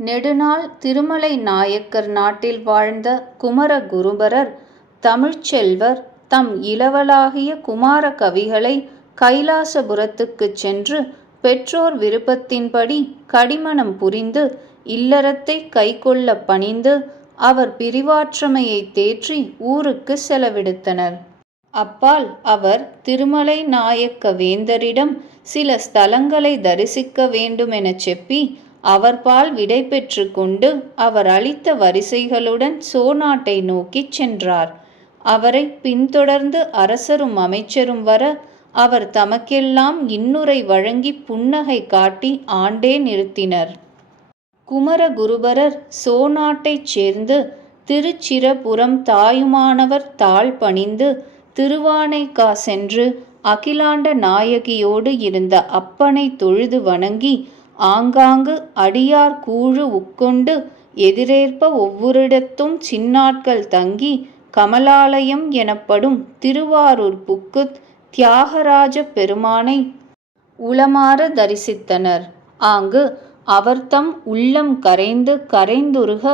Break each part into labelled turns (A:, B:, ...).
A: நெடுநாள் திருமலை நாயக்கர் நாட்டில் வாழ்ந்த குமரகுருபரர் குருபரர் தமிழ்ச்செல்வர் தம் இளவலாகிய குமார கவிகளை கைலாசபுரத்துக்குச் சென்று பெற்றோர் விருப்பத்தின்படி கடிமணம் புரிந்து இல்லறத்தை கைகொள்ள பணிந்து அவர் பிரிவாற்றமையை தேற்றி ஊருக்கு செலவிடுத்தனர். அப்பால் அவர் திருமலை நாயக்க வேந்தரிடம் சில ஸ்தலங்களை தரிசிக்க வேண்டுமெனச் செப்பி அவர்பால் விடை பெற்று கொண்டு அவர் அளித்த வரிசைகளுடன் சோநாட்டை நோக்கிச் சென்றார். அவரைப் பின்தொடர்ந்து அரசரும் அமைச்சரும் வர அவர் தமக்கெல்லாம் இன்னுரை வழங்கி புன்னகை காட்டி ஆண்டே நிறுத்தினர். குமரகுருபரர் சோநாட்டைச் சேர்ந்து திருச்சிரபுரம் தாயுமானவர் தாழ் பணிந்து திருவானைக்கா சென்று அகிலாண்ட நாயகியோடு இருந்த அப்பனை தொழுது வணங்கி ஆங்காங்கு அடியார் கூழு உட்கொண்டு எதிரேற்ப ஒவ்வொரிடத்தும் சின்னாட்கள் தங்கி கமலாலயம் எனப்படும் திருவாரூர் புக்குத் தியாகராஜப் பெருமானை உளமாற தரிசித்தனர். ஆங்கு அவர்தம் உள்ளம் கரைந்து கரைந்துருக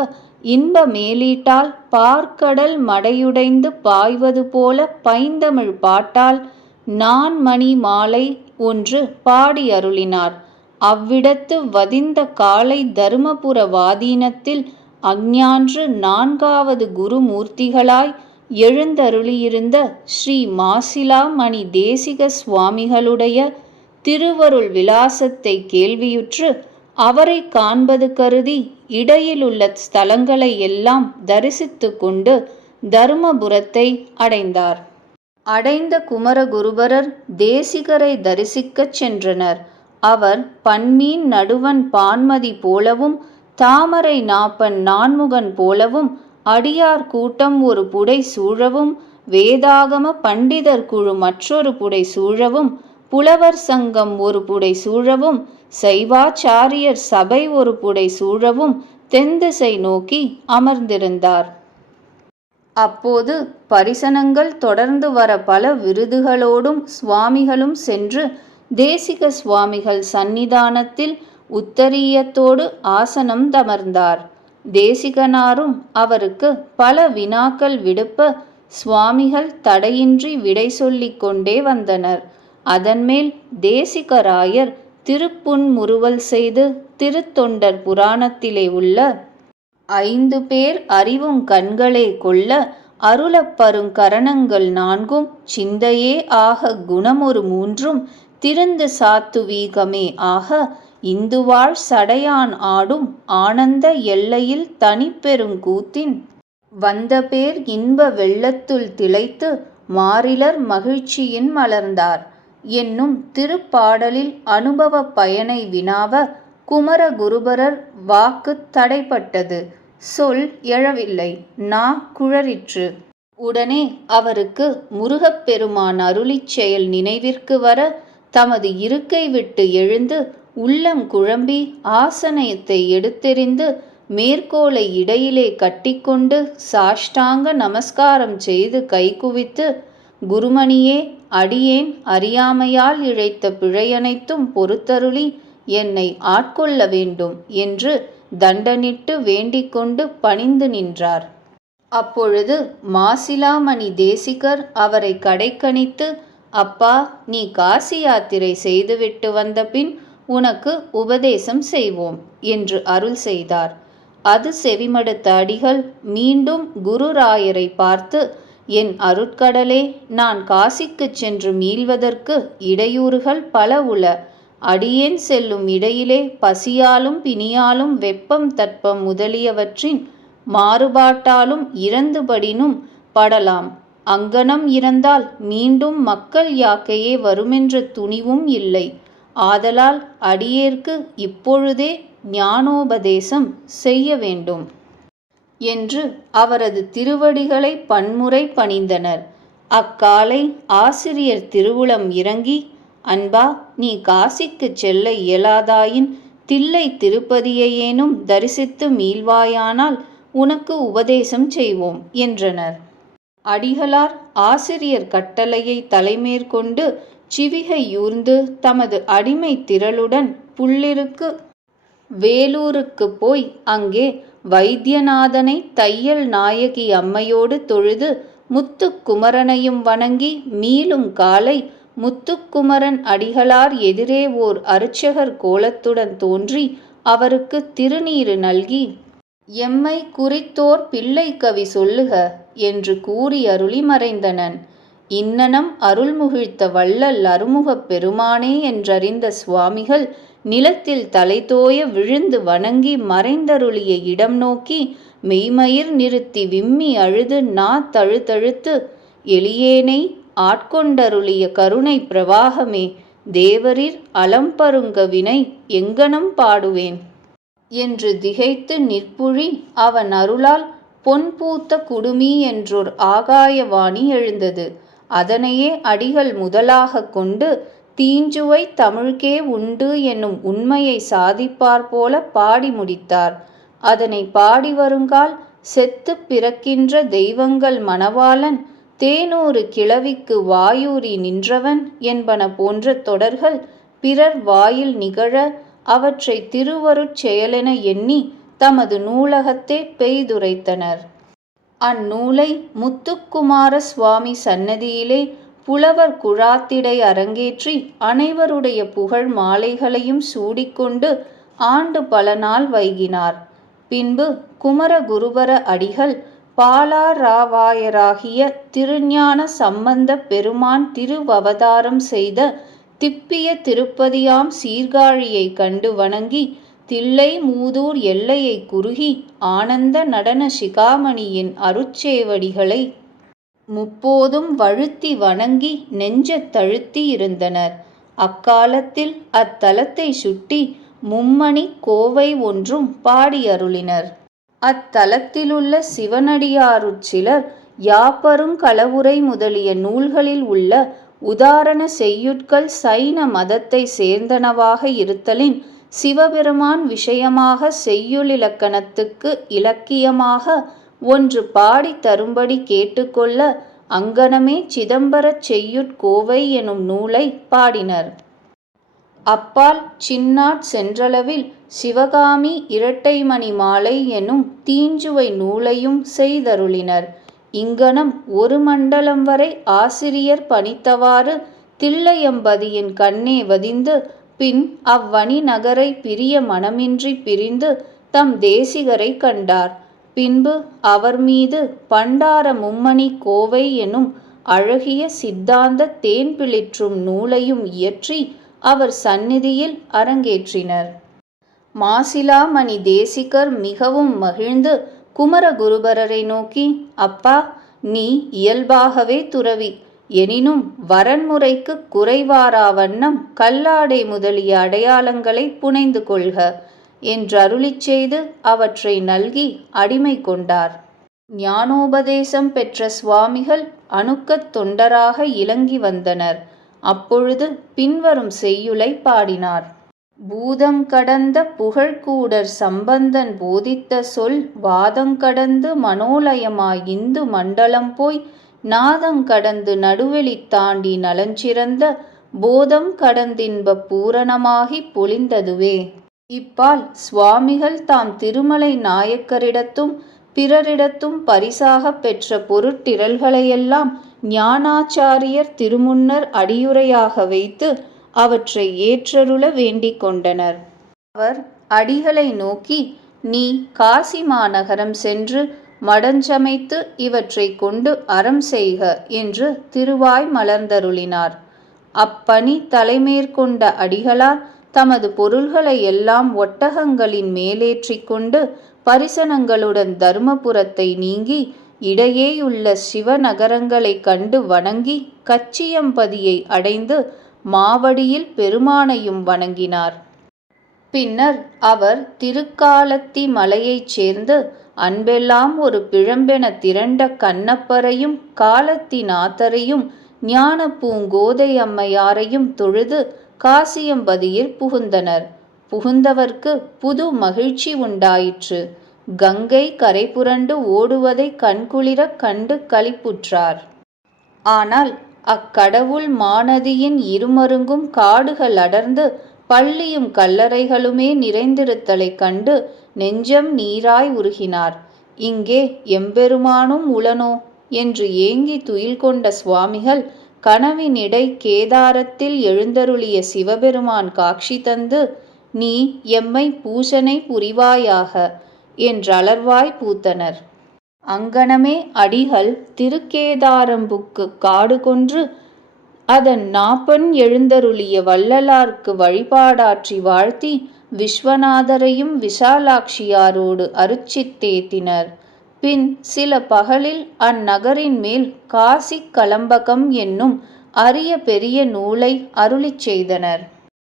A: இன்ப மேலீட்டால் பார்க்கடல் மடையுடைந்து பாய்வது போல பைந்தமிழ் பாட்டால் நான் மணி மாலை ஒன்று பாடியருளினார். அவ்விடத்து வதிந்த காலை தருமபுர வாதீனத்தில் அஞ்ஞான்று நான்காவது குருமூர்த்திகளாய் எழுந்தருளியிருந்த ஸ்ரீ மாசிலாமணி தேசிக சுவாமிகளுடைய திருவருள் விலாசத்தை கேள்வியுற்று அவரைக் காண்பது கருதி இடையிலுள்ள ஸ்தலங்களை எல்லாம் தரிசித்துக் கொண்டு தருமபுரத்தை அடைந்தார். அடைந்த குமரகுருபரர் தேசிகரை தரிசிக்கச் சென்றனர். அவர் பன்மீன் நடுவன் பான்மதி போலவும் தாமரை நாப்பன் நான்முகன் போலவும் அடியார் கூட்டம் ஒரு புடை சூழவும் வேதாகம பண்டிதர் குழு மற்றொரு புடை சூழவும் புலவர் சங்கம் ஒரு புடை சூழவும் சைவாச்சாரியர் சபை ஒரு புடை சூழவும் தென்திசை நோக்கி அமர்ந்திருந்தார். அப்போது பரிசனங்கள் தொடர்ந்து வர பல விருதுகளோடும் சுவாமிகளும் சென்று தேசிக சுவாமிகள் சந்நிதானத்தில் உத்தரியத்தோடு ஆசனம் தமர்ந்தார். தேசிகனாரும் அவருக்கு பல வினாக்கள் விடுப்ப சுவாமிகள் தடையின்றி விடை சொல்லிக் கொண்டே வந்தனர். அதன்மேல் தேசிகராயர் திருப்புன்முறுவல் செய்து திருத்தொண்டர் புராணத்திலே உள்ள ஐந்து பேர் அறிவும் கண்களே கொள்ள அருளப்பருங் கரணங்கள் நான்கும் சிந்தையே ஆக குணமொரு மூன்றும் திருந்து சாத்துவீகமே ஆக இந்துவாழ் சடையான் ஆடும் ஆனந்த எல்லையில் தனிப்பெருங்கூத்தின் வந்த பேர் இன்ப வெள்ளத்துள் திளைத்து மாறிலர் மகிழ்ச்சியின் மலர்ந்தார் என்னும் திருப்பாடலில் அனுபவ பயனை வினாவ குமரகுருபரர் வாக்குத் தடைப்பட்டது. சொல் எழவில்லை. நா குழறிற்று. உடனே அவருக்கு முருகப்பெருமான் அருளிச் செயல் நினைவிற்கு வர தமது இருக்கை விட்டு எழுந்து உள்ளம் குழம்பி ஆசனத்தை எடுத்தெறிந்து மேற்கோளை இடையிலே கட்டிக்கொண்டு சாஷ்டாங்க நமஸ்காரம் செய்து கைகுவித்து குருமணியே அடியேன் அறியாமையால் இழைத்த பிழையனைத்தும் பொறுத்தருளி என்னை ஆட்கொள்ள வேண்டும் என்று தண்டனிட்டு வேண்டிக்கொண்டு பணிந்து நின்றார். அப்பொழுது மாசிலாமணி தேசிகர் அவரை கடைக்கணித்து அப்பா நீ காசி யாத்திரை செய்துவிட்டு வந்தபின் உனக்கு உபதேசம் செய்வோம் என்று அருள் செய்தார். அது செவிமடுத்த அடிகள் மீண்டும் குருராயரைப் பார்த்து என் அருட்கடலே நான் காசிக்குச் சென்று மீள்வதற்கு இடையூறுகள் பல உள. அடியேன் செல்லும் இடையிலே பசியாலும் பிணியாலும் வெப்பம் தட்பம் முதலியவற்றின் மாறுபாட்டாலும் இறந்துபடினும் படலாம். அங்கனம் இறந்தால் மீண்டும் மக்கள் யாக்கையே வருமென்ற துணிவும் இல்லை. ஆதலால் அடியேற்கு இப்பொழுதே ஞானோபதேசம் செய்ய வேண்டும். என்று அவரது திருவடிகளை பன்முறை பணிந்தனர். அக்காலை ஆசிரியர் திருவுளம் இறங்கி அன்பா நீ காசிக்குச் செல்ல இயலாதாயின் தில்லைத் திருப்பதியையேனும் தரிசித்து மீள்வாயானால் உனக்கு உபதேசம் செய்வோம் என்றனர். அடிகளார் ஆசிரியர் கட்டளையைத் தலைமேற்கொண்டு சிவிகையூர்ந்து தமது அடிமை திரளுடன் புள்ளிருக்கு வேலூருக்குப் போய் அங்கே வைத்தியநாதனை தையல் நாயகி அம்மையோடு தொழுது முத்துக்குமரனையும் வணங்கி மீளும் காலை முத்துக்குமரன் அடிகளார் எதிரே ஓர் அர்ச்சகர் கோலத்துடன் தோன்றி அவருக்கு திருநீறு நல்கி எம்மை குறித்தோர் பிள்ளை கவி சொல்லுக என்று கூறி அருளி மறைந்தனன். இன்னனம் அருள்முகிழ்த்த வள்ளல் அருமுகப் பெருமானே என்றறிந்த சுவாமிகள் நிலத்தில் தலைதோய விழுந்து வணங்கி மறைந்தருளிய இடம் நோக்கி மெய்மயிர் நிறுத்தி விம்மி அழுது நா தழுத்தழுத்து எளியேனை ஆட்கொண்டருளிய கருணை பிரவாகமே தேவரிர் அலம்பருங்கவினை எங்கனம் பாடுவேன் என்று திகைத்து நிற்புழி அவன் அருளால் பொன் பூத்த குடுமி என்றொர் ஆகாயவாணி எழுந்தது. அதனையே அடிகள் முதலாகக் கொண்டு தீஞ்சுவை தமிழ்க்கே உண்டு என்னும் உண்மையை சாதிப்பார் போல பாடி முடித்தார். அதனை பாடி வருங்கால் செத்து பிறக்கின்ற தெய்வங்கள் மணவாளன் தேனூறு கிழவிக்கு வாயூறி நின்றவன் என்பன போன்ற தொடர்கள் பிறர் வாயில் நிகழ அவற்றை திருவருட் செயலென எண்ணி தமது நூலகத்தே பெய்துரைத்தனர். அந்நூலை முத்துக்குமார சுவாமி சன்னதியிலே புலவர் குழாத்திடை அரங்கேற்றி அனைவருடைய புகழ் மாலைகளையும் சூடிக்கொண்டு ஆண்டு பல நாள் வைகினார். பின்பு குமரகுருபர அடிகள் பாலாராவாயராகிய திருஞான சம்பந்த பெருமான் திருவவதாரம் செய்த திப்பிய திருப்பதியாம் சீர்காழியை கண்டு வணங்கி தில்லை மூதூர் எல்லையை குறுகி ஆனந்த நடன சிகாமணியின் அருட்சேவடிகளை முப்போதும் வழுத்தி வணங்கி நெஞ்சத் தழுத்தி இருந்தனர். அக்காலத்தில் அத்தலத்தை சுட்டி மும்மணி கோவை ஒன்றும் பாடியருளினர். அத்தலத்திலுள்ள சிவனடியாருட் சிலர் யாப்பருங் களவுரை முதலிய நூல்களில் உள்ள உதாரண செய்யுட்கள் சைன மதத்தை சேர்ந்தனவாக இருத்தலின் சிவபெருமான் விஷயமாக செய்யுளிலக்கணத்துக்கு இலக்கியமாக ஒன்று பாடித் தரும்படி கேட்டுக்கொள்ள அங்கனமே சிதம்பரச் செய்யுட்கோவை எனும் நூலை பாடினர். அப்பால் சின்னாட் சென்றளவில் சிவகாமி இரட்டைமணி மாலை எனும் தீஞ்சுவை நூலையும் செய்தருளினர். இங்கனம் ஒரு மண்டலம் வரை ஆசிரியர் பணித்தவாறு தில்லையம்பதியின் கண்ணே வதிந்து பின் அவ்வணி நகரை பிரிய மனமின்றிப் பிரிந்து தம் தேசிகரைக் கண்டார். பின்பு அவர்மீது பண்டார மும்மணி கோவை எனும் அழகிய சித்தாந்த தேன் பிளிற்றும் நூலையும் இயற்றி அவர் சந்நிதியில் அரங்கேற்றினர். மாசிலாமணி தேசிகர் மிகவும் மகிழ்ந்து குமரகுருபரரை நோக்கி அப்பா நீ இயல்பாகவே துறவி. எனினும் வரன்முறைக்குக் குறைவாராவண்ணம் கல்லாடை முதலிய அடையாளங்களைப் புனைந்து கொள்க என்றருளிச் செய்து அவற்றை நல்கி அடிமை கொண்டார். ஞானோபதேசம் பெற்ற சுவாமிகள் அணுக்கத் தொண்டராக இலங்கி வந்தனர். அப்பொழுது பின்வரும் செய்யுளைப் பாடினார். பூதம் கடந்த புகழ்கூடர் சம்பந்தன் போதித்த சொல் வாதம் கடந்து மனோலயமாய் இந்து மண்டலம் போய் நாதம் கடந்து நடுவெளி தாண்டி நலஞ்சிறந்த போதம் கடந்தின்ப பூரணமாகி பொழிந்ததுவே இப்பால் சுவாமிகள் தாம் திருமலை நாயக்கரிடத்தும் பிறரிடத்தும் பரிசாகப் பெற்ற பொருட்டிரல்களையெல்லாம் ஞானாச்சாரியர் திருமுன்னர் அடியுரையாக வைத்து அவற்றை ஏற்றருள வேண்டிக் கொண்டனர். அவர் அடிகளை நோக்கி நீ காசி மாநகரம் சென்று மடஞ்சமைத்து இவற்றை கொண்டு அறம் செய்க என்று திருவாய் மலர்ந்தருளினார். அப்பணி தலைமேற்கொண்ட அடிகளார் தமது பொருள்களை எல்லாம் ஒட்டகங்களின் மேலேற்றிக் கொண்டு பரிசனங்களுடன் தருமபுரத்தை நீங்கி இடையேயுள்ள சிவநகரங்களை கண்டு வணங்கி கச்சியம்பதியை அடைந்து மாவடியில் பெருமானையும் வணங்கினார். பின்னர் அவர் திருக்காலத்தி மலையைச் சேர்ந்து அன்பெல்லாம் ஒரு பிழம்பென திரண்ட கண்ணப்பரையும் காலத்தி நாதரையும் ஞானப்பூங் அம்மையாரையும் தொழுது காசியம்பதியில் புகுந்தனர். புகுந்தவர்க்கு புது மகிழ்ச்சி உண்டாயிற்று. கங்கை கரைபுரண்டு ஓடுவதை கண்குளிரக் கண்டு களிப்புற்றார். ஆனால் அக்கடவுள் மாநதியின் இருமருங்கும் காடுகள் அடர்ந்து பள்ளியும் கல்லறைகளுமே நிறைந்திருத்தலைக் கண்டு நெஞ்சம் நீராய் உருகினார். இங்கே எம்பெருமானும் உளனோ என்று ஏங்கி துயில் கொண்ட சுவாமிகள் கனவினிடை கேதாரத்தில் எழுந்தருளிய சிவபெருமான் காட்சி தந்து நீ எம்மை பூசனை புரிவாயாக என்றலர்வாய் பூத்தனர். அங்கனமே அடிகள் திருக்கேதாரம்புக்குக் காடு கொன்று அதன் நாப்பன் எழுந்தருளிய வள்ளலார்க்கு வழிபாடாற்றி வாழ்த்தி விஸ்வநாதரையும் விசாலாக்ஷியாரோடு அருட்சித்தேத்தினர். பின் சில பகலில் அந்நகரின்மேல் காசிக் கலம்பகம் என்னும் அரிய பெரிய நூலை அருளிச் செய்தனர்.